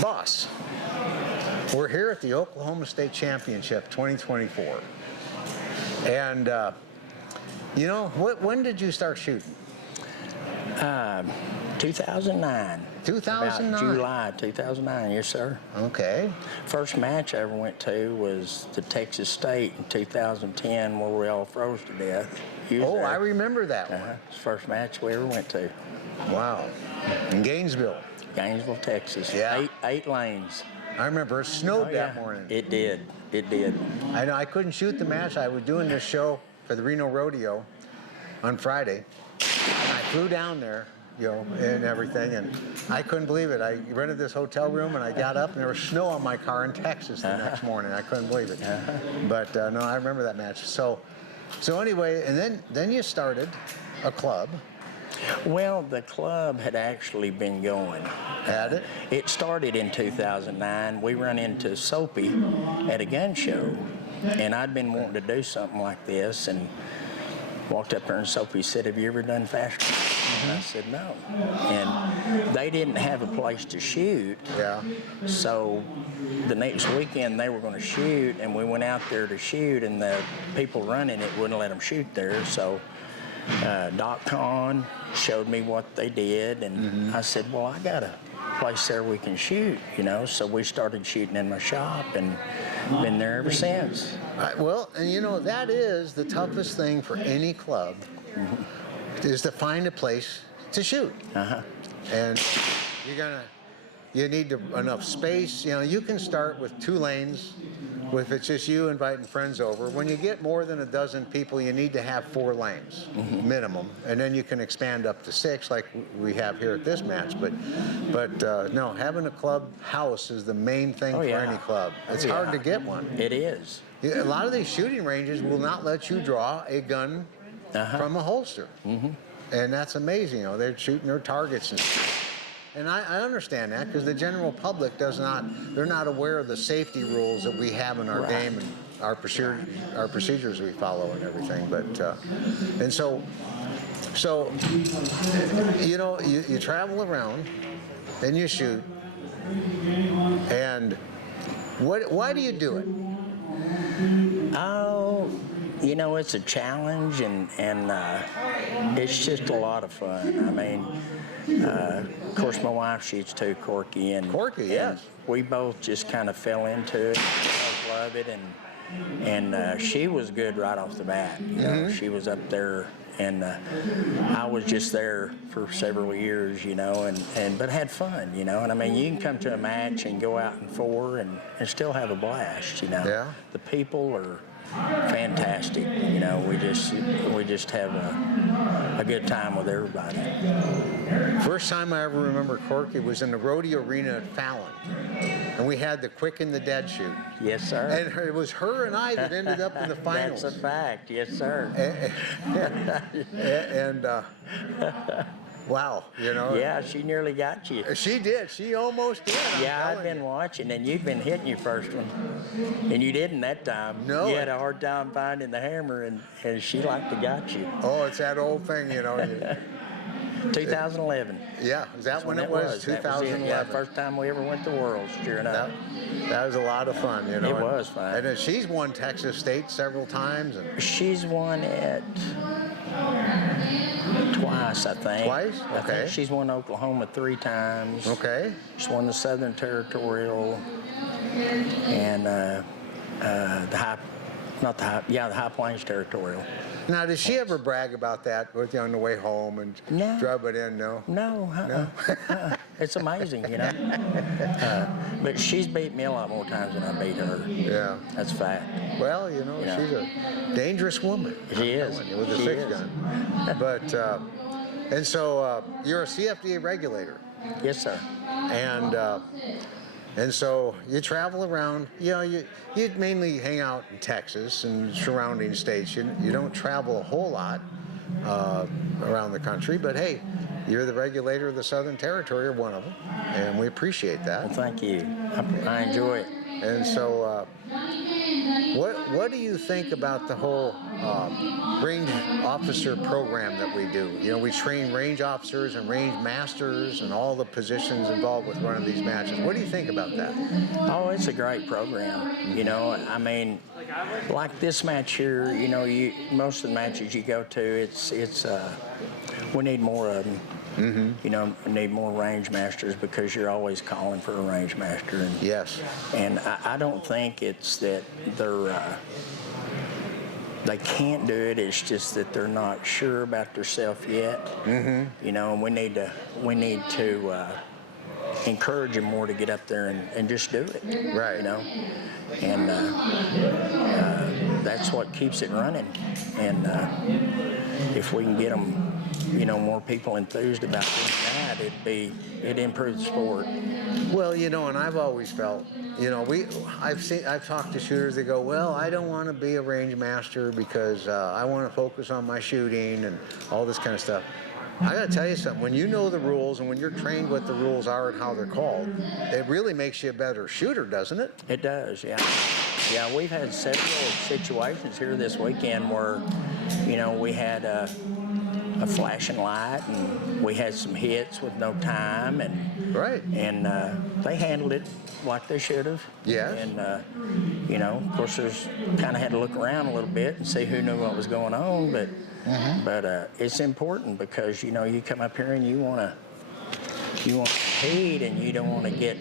Boss, we're here at the Oklahoma State Championship 2024. And, you know, when did you start shooting? 2009. 2009? About July 2009, yes, sir. Okay. First match I ever went to was the Texas State in 2010 where we all froze to death. Oh, I remember that one. It's the first match we ever went to. Wow. In Gainesville. Gainesville, Texas. Yeah. Eight lanes. I remember it snowed that morning. It did. It did. I know I couldn't shoot the match. I was doing this show for the Reno Rodeo on Friday. And I flew down there, you know, and everything, and I couldn't believe it. I rented this hotel room, and I got up, and there was snow on my car in Texas the next morning. I couldn't believe it. But no, I remember that match. So anyway, and then you started a club. Well, the club had actually been going. Had it? It started in 2009. We run into Soapy at a gun show, and I'd been wanting to do something like this, and walked up there and Soapy said, "Have you ever done fast track?" And I said, "No." And they didn't have a place to shoot. Yeah. So the next weekend they were going to shoot, and we went out there to shoot, and the people running it wouldn't let them shoot there. So Doc Conn showed me what they did, and I said, "Well, I got a place there we can shoot, you know." So we started shooting in my shop, and been there ever since. Well, and you know, that is the toughest thing for any club, is to find a place to shoot. And you need enough space. You know, you can start with 2 lanes if it's just you inviting friends over. When you get more than a dozen people, you need to have 4 lanes minimum, and then you can expand up to 6 like we have here at this match. But no, having a club house is the main thing for any club. It's hard to get one. It is. A lot of these shooting ranges will not let you draw a gun from a holster, and that's amazing. You know, they're shooting their targets and I understand that, because the general public they're not aware of the safety rules that we have in our game and our procedures we follow and everything. But and so you know, you travel around and you shoot, and why do you do it? Oh, you know, it's a challenge, and it's just a lot of fun. I mean, of course, my wife shoots too, Corkey, and Corkey, yes. We both just kind of fell into it. Both love it, and she was good right off the bat. You know, she was up there, and I was just there for several years, you know, but had fun, you know. And I mean, you can come to a match and go out in 4 and still have a blast, you know. Yeah. The people are fantastic, you know. We just have a good time with everybody. First time I ever remember Corkey was in the rodeo arena at Fallon, and we had the quick and the dead shoot. Yes, sir. And it was her and I that ended up in the finals. That's a fact. Yes, sir. And wow, you know. Yeah, she nearly got you. She did. She almost did. I've been watching, and you've been hitting your first one, and you didn't that time. No. You had a hard time finding the hammer, and she like to got you. Oh, it's that old thing, you know. 2011. Yeah, is that when it was? 2011. Yeah, first time we ever went to Worlds, sure enough. That was a lot of fun, you know. It was fun. And then she's won Texas State several times. And she's won it twice, I think. Twice? I Okay. think she's won Oklahoma 3 times. Okay. She's won the Southern Territorial and the High Plains Territorial. Now, did she ever brag about that with you on the way home and drub it in? No. No. It's amazing, you know. But she's beat me a lot more times than I beat her. Yeah. That's a fact. Well, you know, she's a dangerous woman. She is. With a 6-gun. But, and so you're a CFDA regulator. Yes, sir. And so you travel around, you know, you mainly hang out in Texas and surrounding states. You don't travel a whole lot around the country, but hey, you're the regulator of the Southern Territory, or one of them, and we appreciate that. Well, thank you. I enjoy it. And so what do you think about the whole range officer program that we do? You know, we train range officers and range masters and all the positions involved with running these matches. What do you think about that? Oh, it's a great program. You know, I mean, like this match here, you know, most of the matches you go to, we need more of them. Mm-hmm. You know, need more range masters because you're always calling for a range master. And, yes. And I don't think it's that they can't do it. It's just that they're not sure about themselves yet. Mm-hmm. You know, and we need to encourage them more to get up there and just do it. Right. You know, and that's what keeps it running. And if we can get them, you know, more people enthused about doing that, it'd improve the sport. Well, you know, and I've always felt, you know, I've talked to shooters. They go, well, I don't want to be a range master because I want to focus on my shooting and all this kind of stuff. I got to tell you something. When you know the rules and when you're trained what the rules are and how they're called, it really makes you a better shooter, doesn't it? It does, yeah. Yeah, we've had several situations here this weekend where, you know, we had a flashing light and we had some hits with no time, and right, and they handled it like they should have. Yeah. And you know, of course, there's kind of had to look around a little bit and see who knew what was going on, but it's important because, you know, you come up here and you want to compete and you don't want to get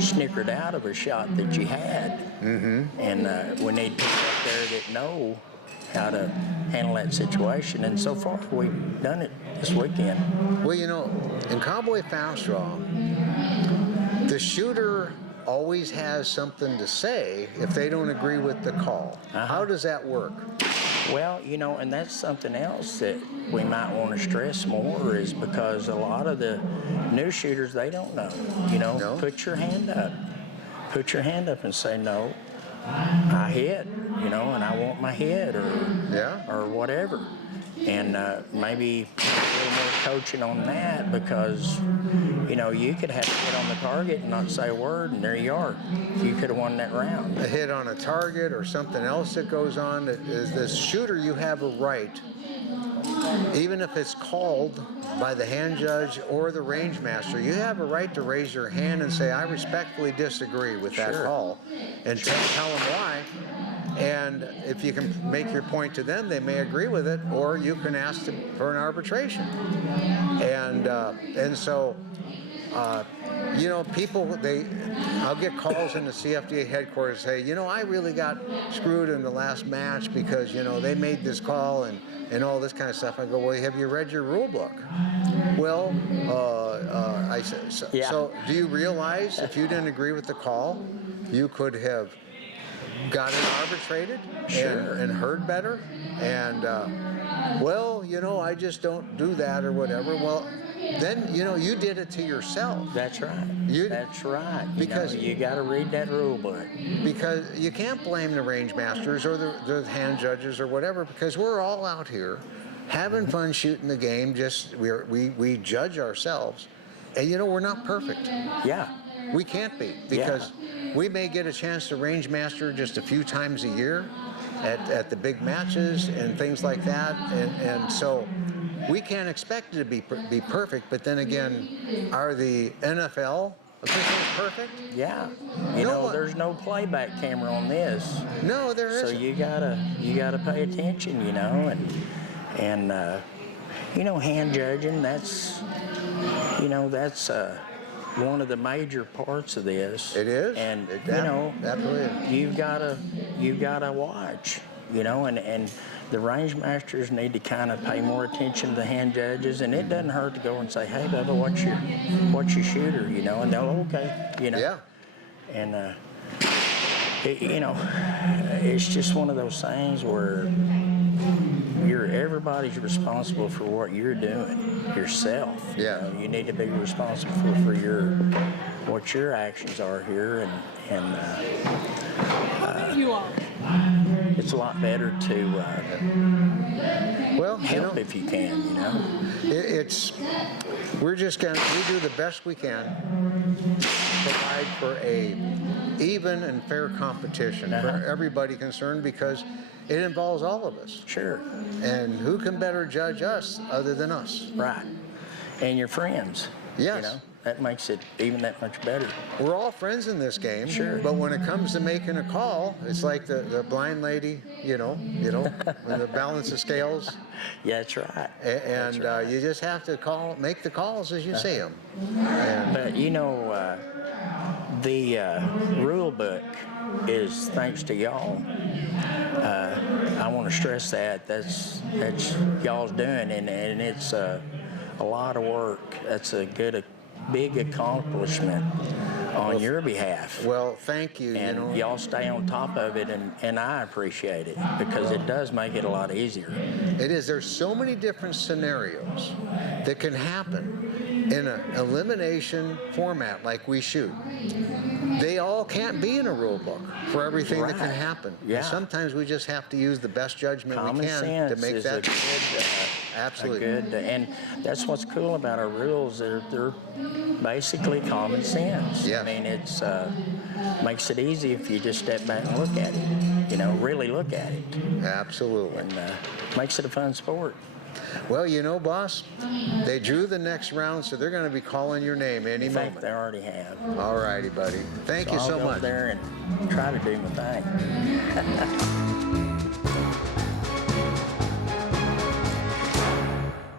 snickered out of a shot that you had. Mm-hmm. And we need people up there that know how to handle that situation, and so far we've done it this weekend. Well, you know, in Cowboy Fast Draw, the shooter always has something to say if they don't agree with the call. How does that work? Well, you know, and that's something else that we might want to stress more, is because a lot of the new shooters, they don't know. You know, No? Put your hand up. Put your hand up and say, no, I hit, you know, and I want my hit, or whatever. And maybe a little more coaching on that, because, you know, you could have a hit on the target and not say a word, and there you are. You could have won that round. A hit on a target or something else that goes on. As the shooter, you have a right, even if it's called by the hand judge or the range master, you have a right to raise your hand and say, I respectfully disagree with that call, and tell them why. And if you can make your point to them, they may agree with it, or you can ask them for an arbitration. And so, you know, people, I'll get calls in the CFDA headquarters say, you know, I really got screwed in the last match because, you know, they made this call and all this kind of stuff. I go, well, have you read your rule book? Well, I said, so do you realize if you didn't agree with the call, you could have got it arbitrated and heard better? And, well, you know, I just don't do that or whatever. Well, then, you know, you did it to yourself. That's right. That's right. Because you got to read that rule book. Because you can't blame the range masters or the hand judges or whatever, because we're all out here having fun shooting the game. Just we judge ourselves, and you know, we're not perfect. Yeah. We can't be, because we may get a chance to range master just a few times a year at the big matches and things like that, and so we can't expect it to be perfect. But then again, are the NFL officials perfect? Yeah. You know, there's no playback camera on this. No, there isn't. So you gotta pay attention, you know, and you know, hand judging, that's one of the major parts of this. It is. And you know, you've gotta watch, you know, and the range masters need to kind of pay more attention to the hand judges, and it doesn't hurt to go and say, hey, Bubba, what's your shooter, you know, and they'll, okay, you know. Yeah. And you know, it's just one of those things where everybody's responsible for what you're doing yourself. Yeah. You know, you need to be responsible for what your actions are here, and you are. It's a lot better to help if you can, you know. We do the best we can, provide for a even and fair competition for everybody concerned, because it involves all of us. Sure. And who can better judge us other than us? Right. And your friends. Yes. You know, that makes it even that much better. We're all friends in this game. Sure. But when it comes to making a call, it's like the blind lady, you know, when the balance of scales. Yeah, that's right. And That's right. you just have to make the calls as you see them. But you know, the rule book is thanks to y'all. I want to stress that's y'all's doing, and it's a lot of work. That's a big accomplishment on your behalf. Well, thank you. And y'all stay on top of it, and I appreciate it, because it does make it a lot easier. It is. There's so many different scenarios that can happen in an elimination format like we shoot. They all can't be in a rule book for everything that can Right. happen. Yeah. And sometimes we just have to use the best judgment Common we can sense to make is that. a good, Absolutely. and that's what's cool about our rules. They're basically common sense. Yeah. I mean, it's makes it easy if you just step back and look at it. You know, really look at it, Absolutely. and makes it a fun sport. Well, you know, boss, they drew the next round, so they're going to be calling your name any In fact, moment. they already have. All righty, buddy. Thank you I'll so go much. there and try to do my thing.